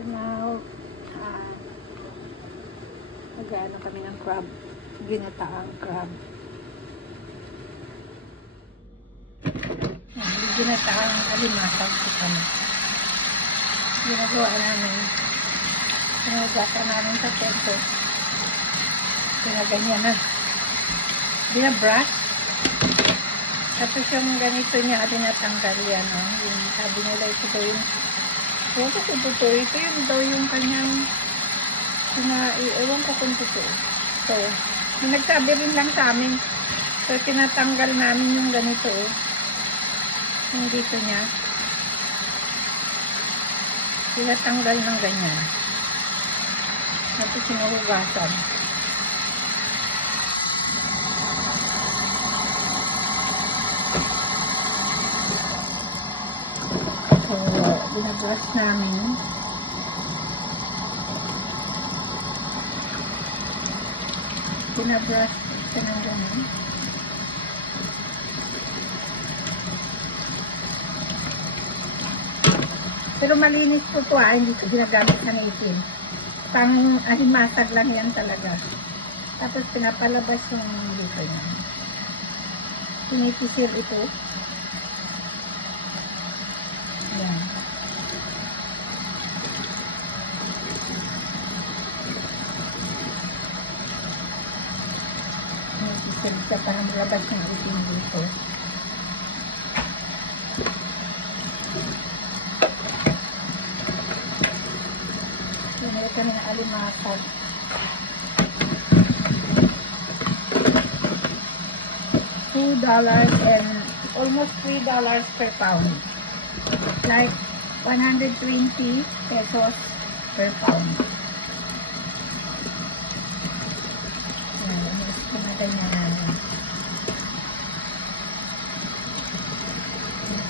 So now, mag-ano kami ng crab. Ginataang crab. Ginataang alimasag sa kami. Ginagawa namin. Pinagasa namin sa tempo. Pinaganyan na. Binabrush. Tapos yung ganito niya, tinatanggal yan. Yung sabi nila, ito daw yung ito yung daw yung kanyang ewan ko kung totoo. So, nagsabi rin lang sa amin. So, tinatanggal namin yung ganito. Yung dito niya. Tinatanggal ng ganyan. Tapos sinuhugasan. So, binabrush namin. Binabrush ito ng ganyan. Pero malinis po ito hindi ko ginagamit na itim. Pang alimasag lang yan talaga. Tapos pinapalabas yung dito niya. Pinipisil ito. Yan. Pinipisil siya para malabas yung itim dito. Ito na alimasag. $2 and almost $3 per pound. Like 120 pesos per pound. Yan, ganyan namin.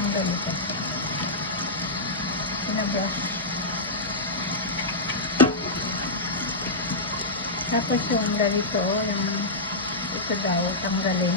Ang ganito. Pinabrush. Tapos yung ganito, yung ito daw, tanggalin.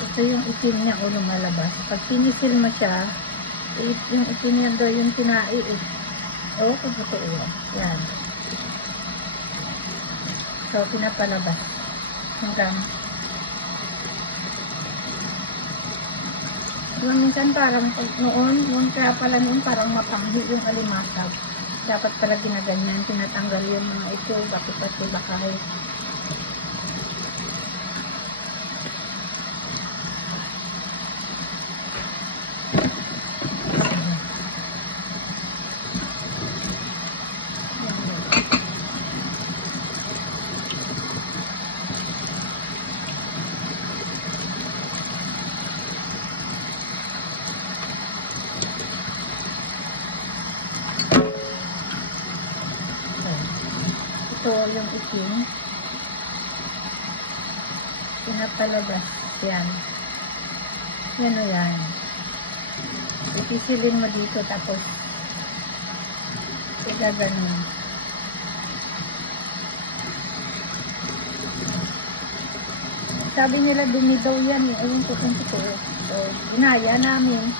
Ito yung itim niya o lumalabas. Pag pinisil mo siya, yung itim niya daw yung kinaiit. O, kung totoo. Yan. So, pinapalabas. Hanggang. Yung minsan parang noon kaya pala noon parang mapanghi yung alimasag. Dapat pala ginaganyan, tinatanggal yung mga ito, bakit kasi bakay. Ito yung itim. Pinapalabas. Yan. Yan o yan. Ipisilin mo dito tapos igaganon. Sabi nila dumi daw yan. Ayun ko kung totoo. So, ginaya namin.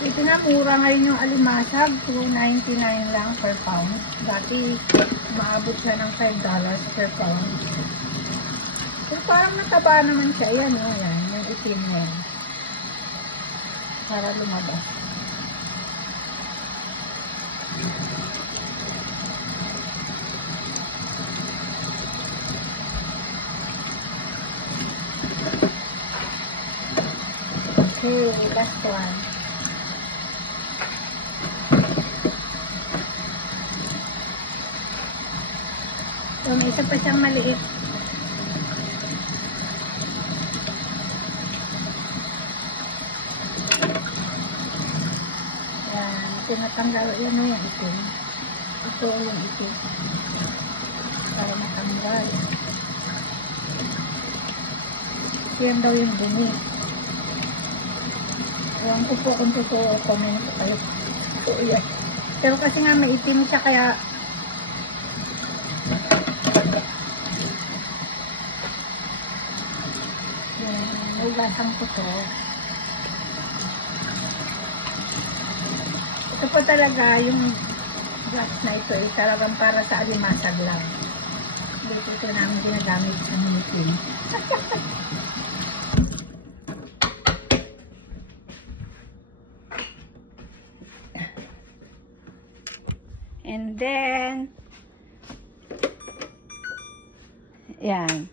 Ito na, mura ngayon yung alimasag. $2.99 lang per pound. Dati, maabot siya ng $5 per pound. Pero parang nataba naman siya. Yan o, yan. Yung itim mo. Para lumabas. Okay, last one. So, may isa pa siyang maliit. Yan, tinatanggal. Yan o yung itim. Ito yung itim. Para matanggal. Yan daw yung dumi. Ewan ko po kung totoo, comment ko kayo. So, yan. Pero kasi nga maitim siya kaya may lasang ko to. Ito po talaga yung gas na ito ay talagang para sa alimasag lang. Dito ito namin ginagamit sa meeting. And then yan.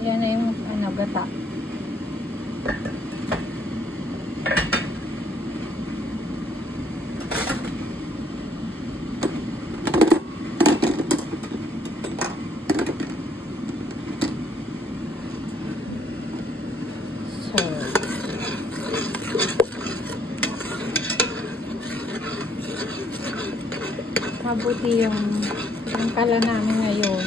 Yan na yung ano, gata. So, mabuti yung kala namin ngayon.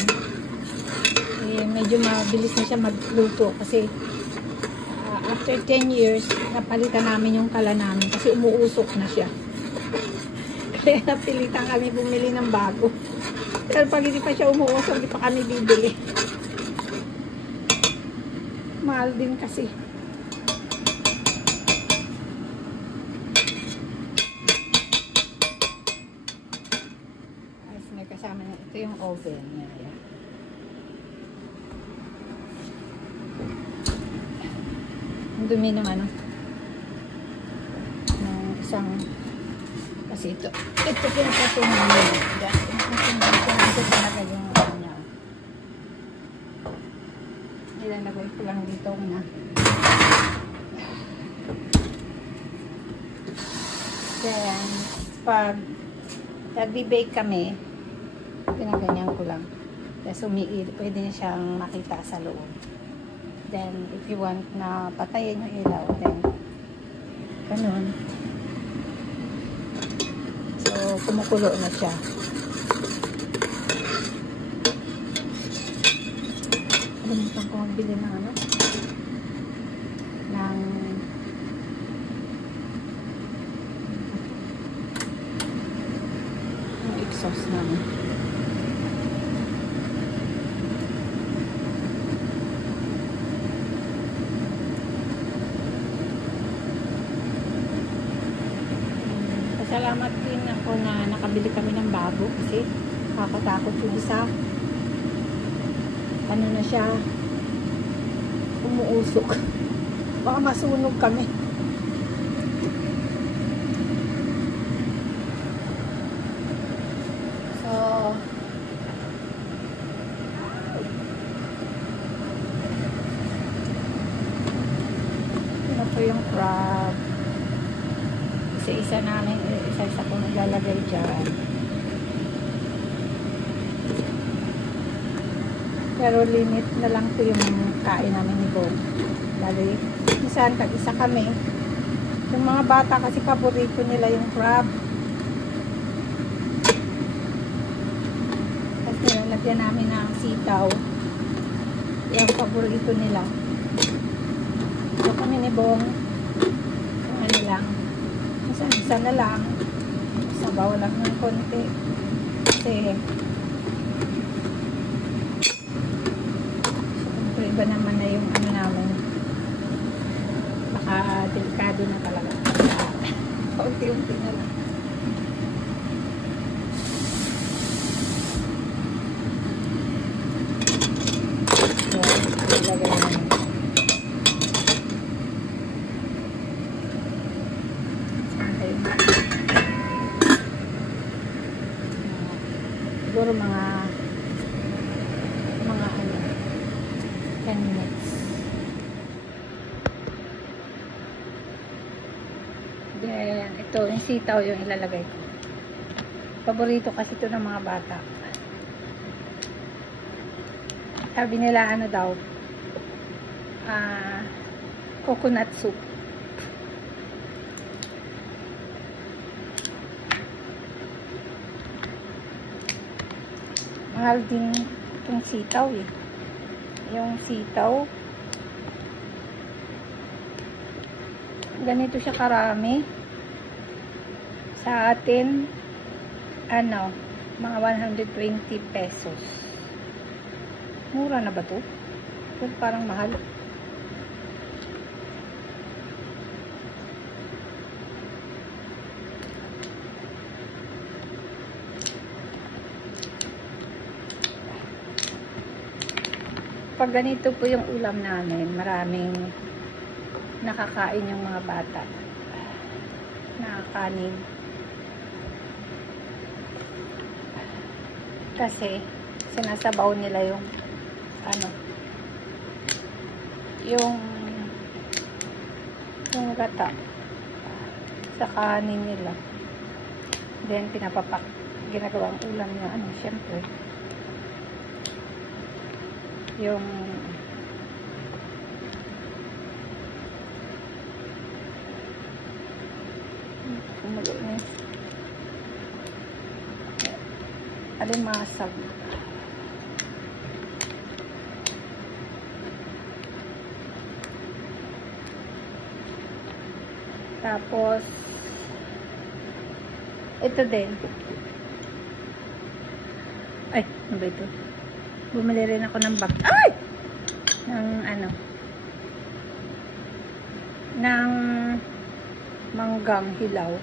Medyo mabilis na siya magluto kasi after 10 years napalitan namin yung kala namin kasi umuusok na siya. Kaya napilitan kami bumili ng bago. Pero pag hindi pa siya umuusok, hindi pa kami bibili. Mahal din kasi. As may kasama na ito yung oven niya. Ang dumi ng ano ng isang kasi ito pinapatunan niya ito talaga yung ano niya. Ilalagay ko lang dito na then pag nagbi-bake kami pinaganyan ko lang kasi pwede niya siyang makita sa loob. Then, if you want na patayin yung ilaw, then, ganun. So, kumukulo na siya. Kalimutan ko magbili ng ano? Ng exhaust namin. Salamat din ako na nakabili kami ng bago kasi nakakatakot yung isa. Ano na siya, umuusok. Baka masunog kami. So, ito po yung crab. Isa-isa namin, isa-isa kong ilalagay dyan. Pero limit na lang ito yung kain namin ni Bong. Dali, minsan tag-isa kami. Yung mga bata kasi paborito nila yung crab. Kasi nalagyan namin ng sitaw. Yung paborito nila. So kami ni Bong, yung ano lang. Isa na lang. Sabaw lang ng konti. Kasi so, iba naman na yung ano namin. Baka delikado na talaga. Paunti-unti na lang. So, ilagay namin. Siguro mga ano 10 minutes. Then ito yung sitaw yung ilalagay ko. Paborito kasi ito ng mga bata. Sabi nila ano daw coconut soup. Mahal din itong sitaw eh. Yung sitaw Ganito siya karami. Sa atin, ano, mga 120 pesos. Mura na ba to? Pero parang mahal. Pag ganito po yung ulam namin, maraming nakakain yung mga bata. Nakakanin. Kasi sinasabaw nila yung ano, yung gata sa kanin nila. Then pinapapak, ginagawang ulam niya, ano, syempre yung kumulo niya alimasag. Tapos ito din, ay, ano ba ito? Bumili rin ako ng bag. Ay! Ng ano, ng manggang hilaw,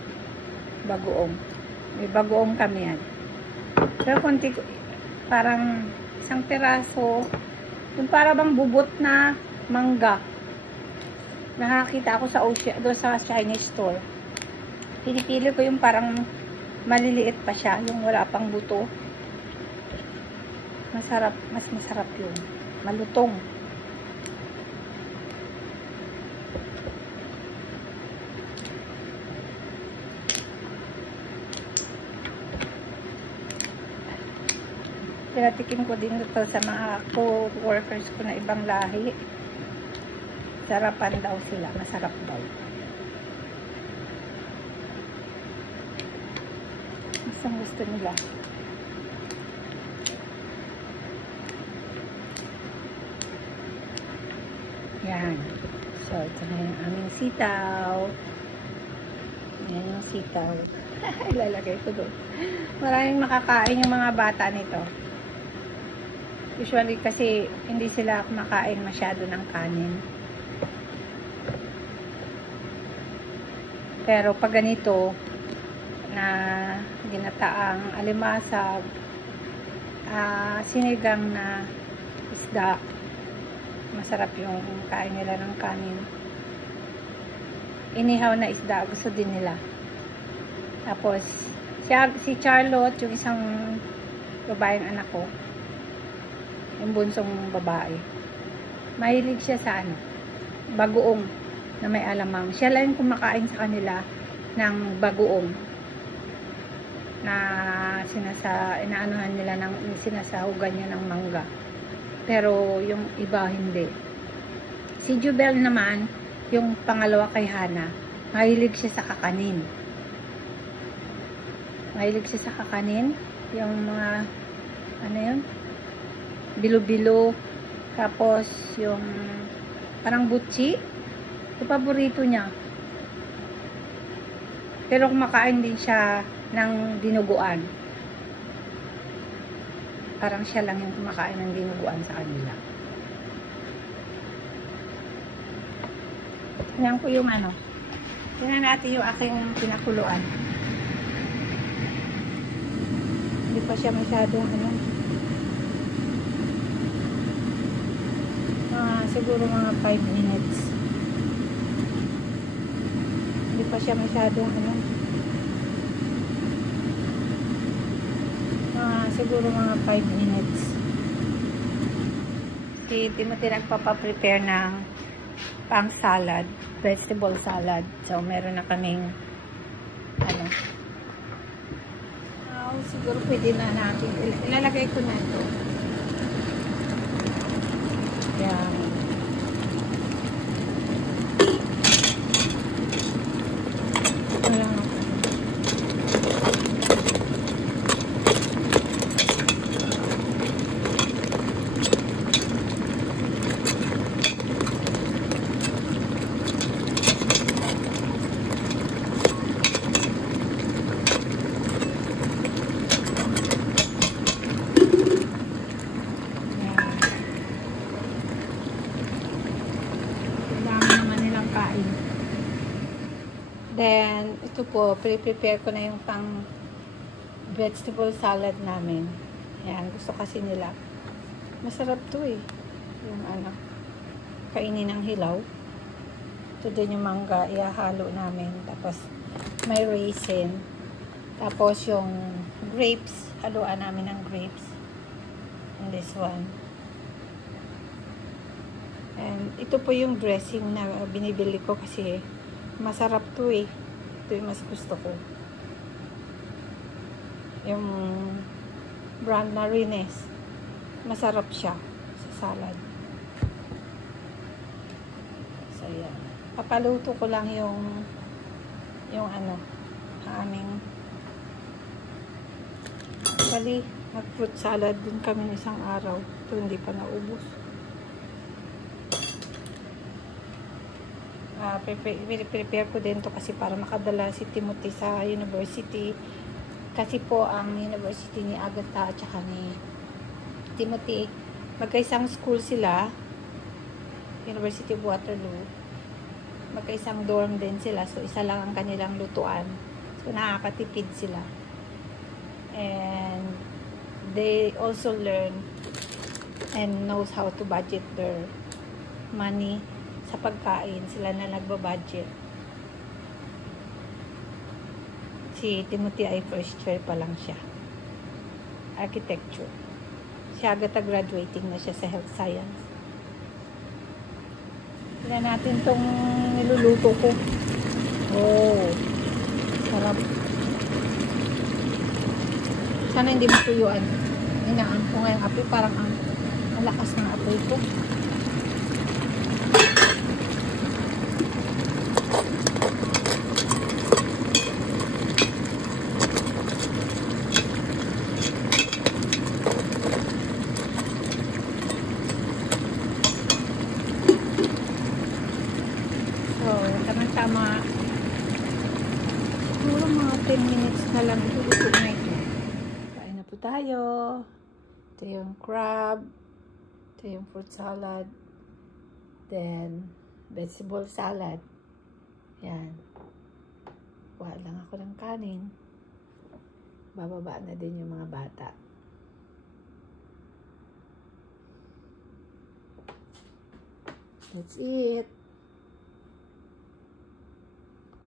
bagoong. May bagoong kami yan. Pero konti, parang isang piraso, yung para bang bubot na mangga. Nakakita ako sa Ocean, doon sa Chinese store. Pinipili ko yung parang maliliit pa siya, yung wala pang buto. Masarap, mas masarap yun. Malutong. Pinatikim ko din ito sa mga co-workers ko na ibang lahi. Sarapan daw sila. Masarap daw. Gusto nila. Yan. So, ito na yung aming sitaw. Yan yung sitaw. Ilalagay ko doon. Maraming makakain yung mga bata nito. Usually kasi hindi sila kumakain masyado ng kanin. Pero pag ganito na ginataang alimasag, sinigang na isda, masarap yung kain nila ng kanin. Inihaw na isda, gusto din nila. Tapos si Charlotte, yung isang babaeng anak ko, yung bunsong babae, mahilig siya sa ano, bagoong na may alamang. Siya lang yung kumakain sa kanila ng bagoong na inaanuhan nila ng sinasahugan niya ng mangga. Pero yung iba hindi. Si Jubel naman, yung pangalawa kay Hana, mahilig siya sa kakanin. Mahilig siya sa kakanin. Yung mga, ano yun? Bilo-bilo. Tapos, yung parang butchi. Ito paborito niya. Pero kumakain din siya ng dinuguan. Parang siya lang yung kumakain ng dinuguan sa kanila. Tingnan ko yung ano. Tingnan natin yung aking pinakuluan. Hindi pa siya masyadong ano. Siguro mga 5 minutes. Hindi pa siya masyadong ano. Siguro mga 5 minutes. Si Timothy nagpapaprepare ng pang salad, vegetable salad. So, meron na kaming ano. Siguro pwede na natin. Ilalagay ko na ito. Yan. Then, ito po, pre-prepare ko na yung pang vegetable salad namin. Ayan, gusto kasi nila. Masarap to eh. Yung ano, kainin ng hilaw. Ito din yung mangga, ihahalo namin. Tapos, may raisin. Tapos, yung grapes, haluan namin ng grapes. And this one. And ito po yung dressing na binibili ko kasi masarap to eh. Ito yung mas gusto ko. Yung brand na Rines. Masarap siya sa salad. So, yan. Papaluto ko lang yung ano, aming bali, nag-fruit salad din kami isang araw. Ito hindi pa naubos. Prepare ko din to kasi para makadala si Timothy sa university. Kasi po ang university ni Agatha at saka ni Timothy, magkaisang school sila, University of Waterloo. Magkaisang dorm din sila, so isa lang ang kanilang lutuan. So nakakatipid sila. And they also learn and knows how to budget their money sa pagkain. Sila na nagbabudget. Si Timothy ay first year pa lang siya. Architecture. Si Agatha graduating na siya sa health science. Tignan natin tong niluluto ko. Oh, sarap. Sana hindi matuyuan. Inaan ko ngayong apoy. Parang ang lakas ng apoy ko. Tama. Siguro mga 10 minutes na lang ito na ito. Kain na po tayo. Ito yung crab. Ito yung fruit salad. Then, vegetable salad. Yan. Kuha lang ako ng kanin. Bababa na din yung mga bata. That's it.